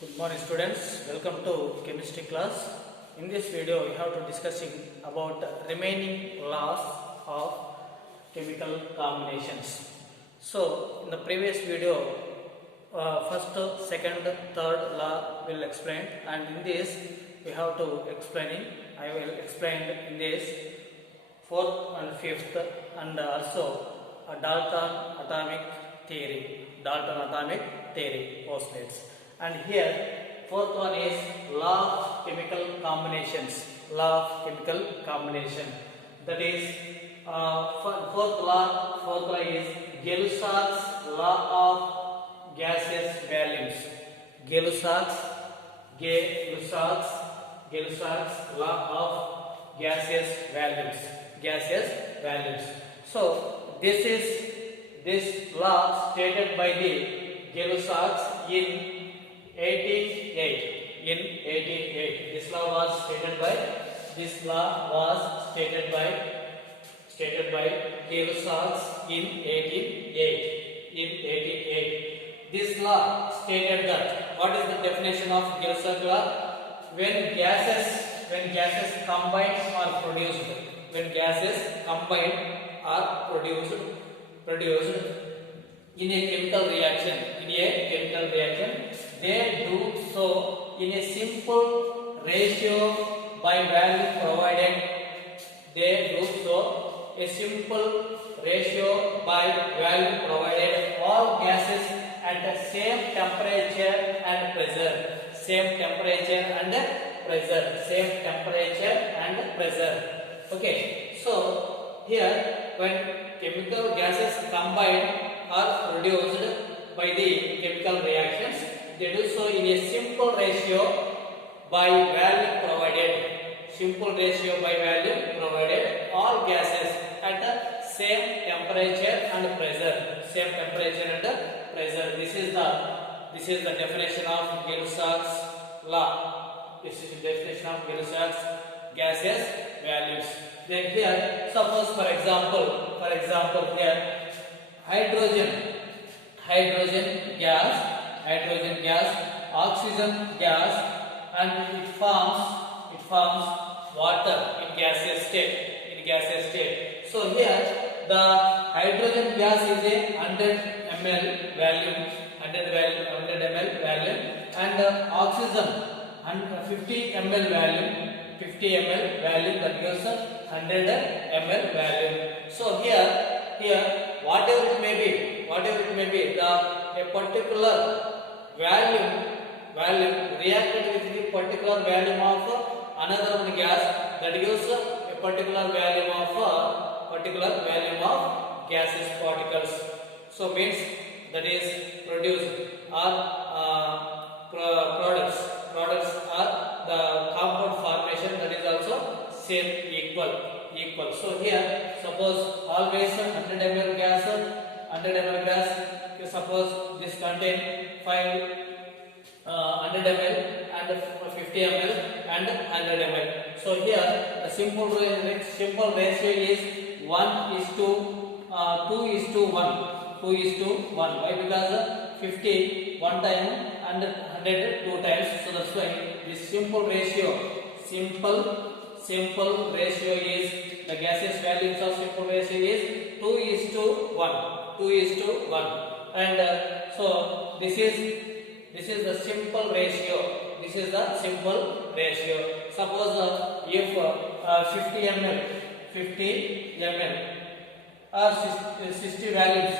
Good morning students, welcome to chemistry class. In this video we have to discussing about remaining laws of chemical combinations. So in the previous video first, second, third law will explain, and in this we have to explaining. I will explain in this fourth and fifth, and also a Dalton atomic theory postulates. And here fourth one is law of chemical combinations. That is fourth law is Ginsengs law of gaseous volumes. Ginsengs law of gaseous volumes. So this law stated by the Ginsengs in 1808. This law was stated by Ginsengs in 1808. This law stated that, what is the definition of Ginsengs law? When gases combine or produced, in a chemical reaction, they do so in a simple ratio by value provided. All gases at the same temperature and pressure. Okay, so here when chemical gases combine or produced by the chemical reactions, they do so in a simple ratio by value provided. All gases at the same temperature and pressure. This is the definition of Ginsengs law. This is the definition of Ginsengs gaseous values. Then here, suppose for example here hydrogen gas, oxygen gas, and it forms water in gaseous state. So here the hydrogen gas is a 100 ml volume, and oxygen 50 ml volume, that gives 100 ml volume. So here whatever it may be, a particular volume reacted with the particular volume of another one gas, that gives a particular volume of gaseous particles. So means that is produced or products are the compound formation, that is also same equal. So here suppose always 100 ml gas, suppose this contain 100 ml and 50 ml and 100 ml. So here the simple ratio is 2:1. Why? Because 50 one time and 100 two times. So that's why this simple ratio is, the gaseous values of simple ratio is 2:1. And so this is the simple ratio. Suppose if 50 ml or 60 values,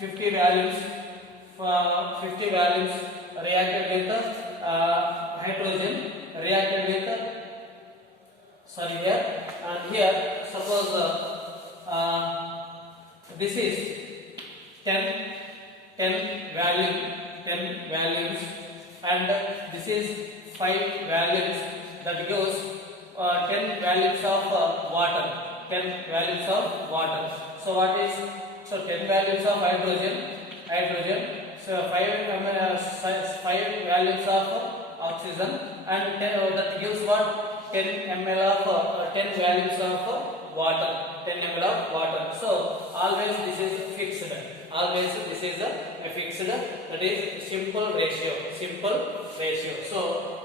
50 values reacted with hydrogen, and here suppose this is 10 values, and this is 5 values, that gives 10 values of water. So 10 values of hydrogen, so 5 values of oxygen, and that gives what? 10 values of water. So always this is fixed. Always this is a fixed, that is simple ratio. Simple ratio. So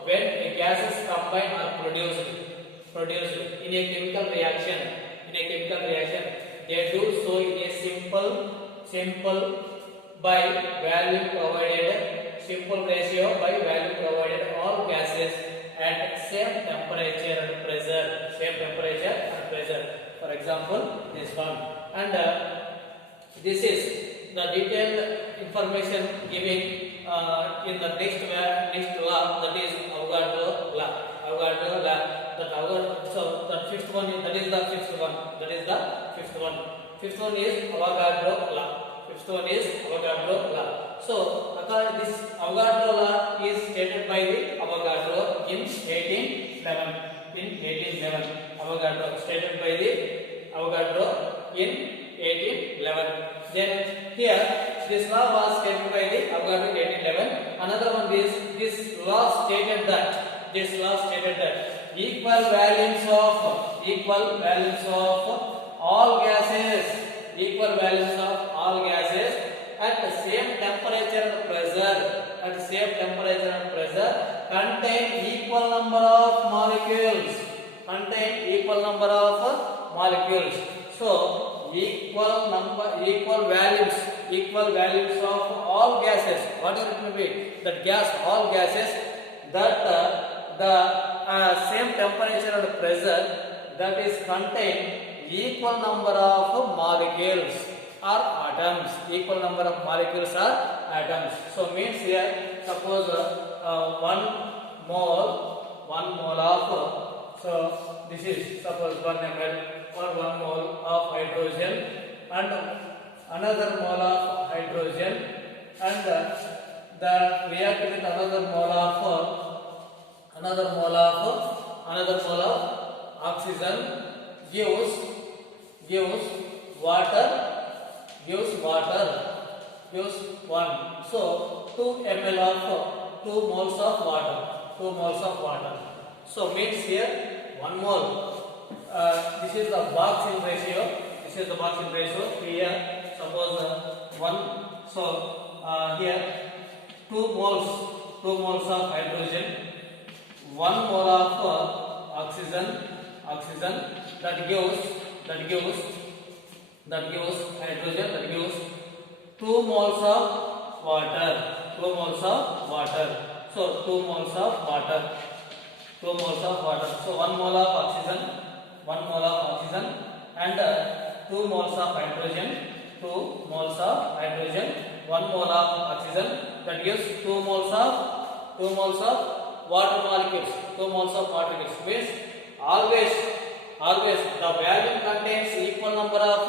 when gases combine or produced in a chemical reaction, they do so in a simple by value provided, simple ratio by value provided, all gases at same temperature and pressure. For example, this one, and this is the detailed information given in the next law, that is Avogadro law. So the fifth one is, that is the fifth one. Fifth one is Avogadro law. So according to this Avogadro law is stated by the Avogadro in 1811. Avogadro stated by the Avogadro in 1811. Then here this law was stated by the Avogadro in 1811. Another one is this law stated that equal values of all gases at the same temperature and pressure contain equal number of molecules. So equal values of all gases, whatever it may be, all gases that the same temperature and pressure, that is contain equal number of molecules or atoms. So means here, suppose 1 mole of, so this is suppose 1 ml or 1 mole of hydrogen and another mole of hydrogen, and the react with another mole of oxygen gives water. So 2 ml of 2 moles of water. So means here 1 mole. This is the boxing ratio. Here suppose 1. So here 2 moles of hydrogen, 1 mole of oxygen that gives hydrogen, that gives 2 moles of water. So 2 moles of water. So 1 mole of oxygen and 2 moles of hydrogen, 1 mole of oxygen, that gives 2 moles of water molecules. Means always the value contains equal number of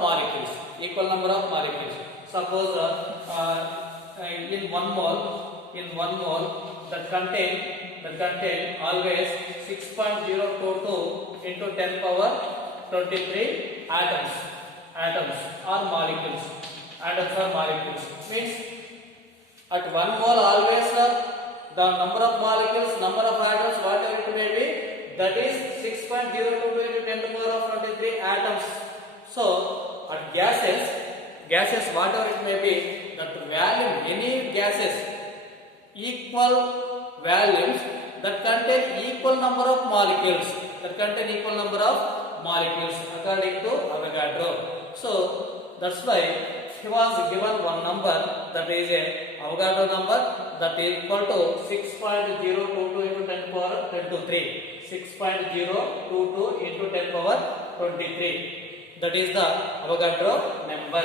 molecules. Suppose in 1 mole that contain always 6.022 into 10 power 23 atoms or molecules. Means at 1 mole always the number of molecules, number of atoms, whatever it may be, that is 6.022 into 10 to the power of 23 atoms. So at gases whatever it may be, that value, any gases, equal values that contain equal number of molecules, according to Avogadro. So that's why he was given one number, that is a Avogadro number, that is equal to 6.022 into 10 to the power 10 to 3. 6.022 into 10 to the power 23. That is the Avogadro number.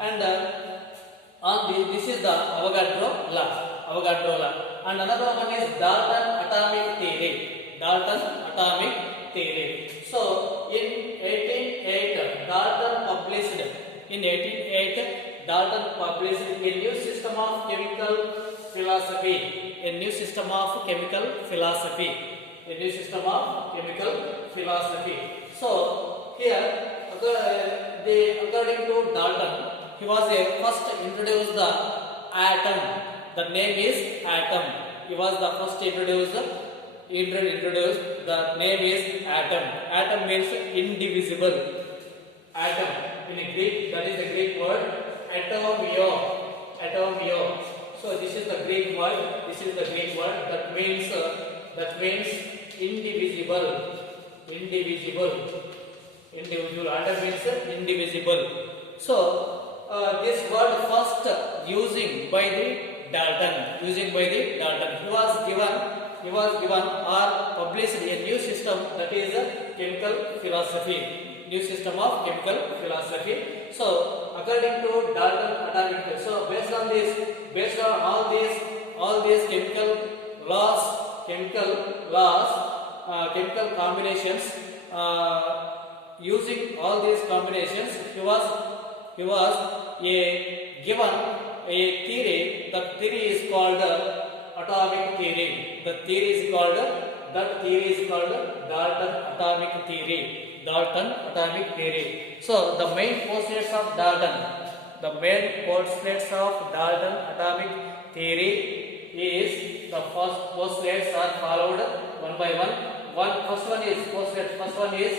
And this is the Avogadro law. And another one is Dalton atomic theory. So in 1808, Dalton published a new system of chemical philosophy. So here, according to Dalton, he was first introduced the atom. The name is atom. He was the first introduced. The name is atom. Atom means indivisible. atom. In a Greek, that is the Greek word atomio. Atomio. So this is the Greek word. This is the Greek word that means indivisible. Indivisible. Indivisible. Atom means indivisible. So this word first using by the Dalton. Using by the Dalton. He was given or published a new system, that is chemical philosophy. New system of chemical philosophy. So according to Dalton atomic. So based on all these chemical laws, chemical combinations. Using all these combinations, he was given a theory. The theory is called atomic theory. That theory is called Dalton atomic theory. Dalton atomic theory. So the main postulates of Dalton atomic theory is, the first postulates are followed one by one. First one is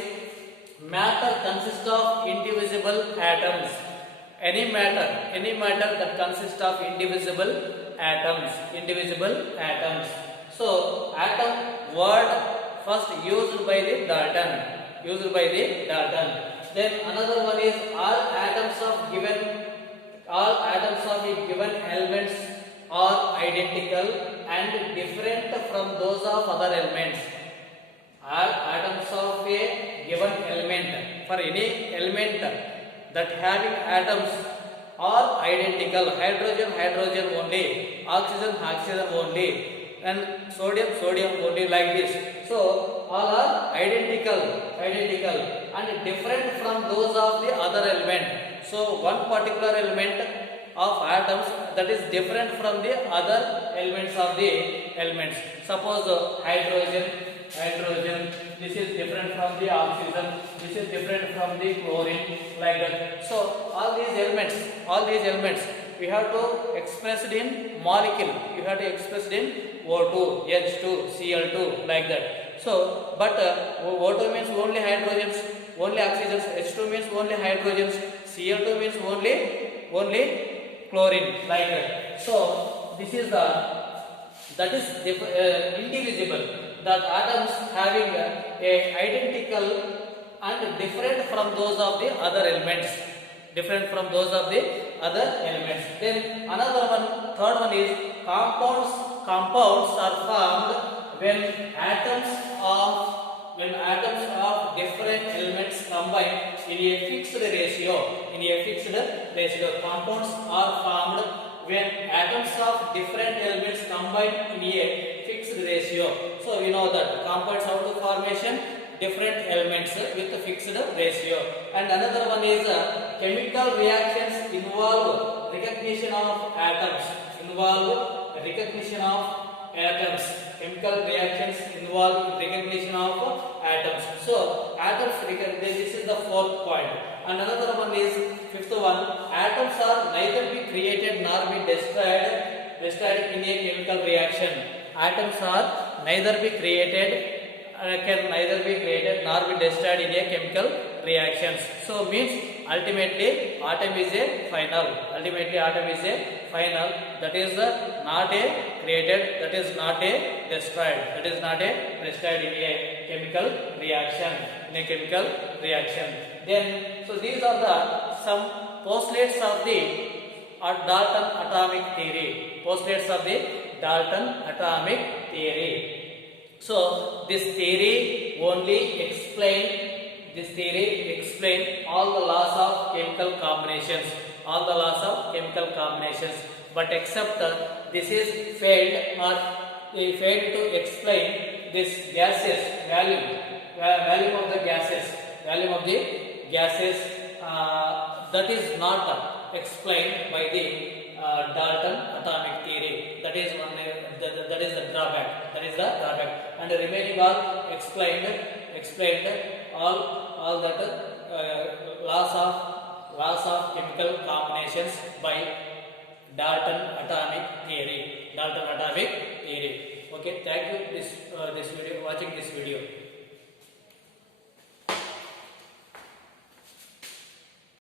matter consists of indivisible atoms. Any matter that consists of indivisible atoms. So atom word first used by the Dalton. Then another one is all atoms of a given elements are identical and different from those of other elements. All atoms of a given element, for any element that having atoms are identical. Hydrogen only, oxygen only, and sodium only, like this. So all are identical and different from those of the other element. So one particular element of atoms that is different from the other elements of the elements. Suppose hydrogen, this is different from the oxygen, this is different from the chlorine, like that. So all these elements we have to express it in molecule. You have to express it in O2, H2, Cl2, like that. So but O2 means only hydrogens, only oxygens. H2 means only hydrogens. Cl2 means only chlorine, like that. So this is indivisible. That atoms having a identical and different from those of the other elements. Then another one, third one is compounds. Compounds are formed when atoms of different elements combine in a fixed ratio. Compounds are formed when atoms of different elements combine in a fixed ratio. So we know that compounds have to formation different elements with a fixed ratio. And another one is chemical reactions involve recognition of atoms. Chemical reactions involve recognition of atoms. So atoms, this is the fourth point. And another one is fifth one. Atoms are neither be created nor be destroyed in a chemical reaction. Atoms are neither be created nor be destroyed in a chemical reactions. So means ultimately atom is a final. That is not a created. That is not a destroyed. In a chemical reaction. Then so these are the some postulates of the Dalton atomic theory. So this theory only explain all the laws of chemical combinations. But except this is failed to explain this gases value of the gases that is not explained by the Dalton atomic theory. That is the drawback. And the remaining are explained all that laws of chemical combinations by Dalton atomic theory. Okay, thank you watching this video.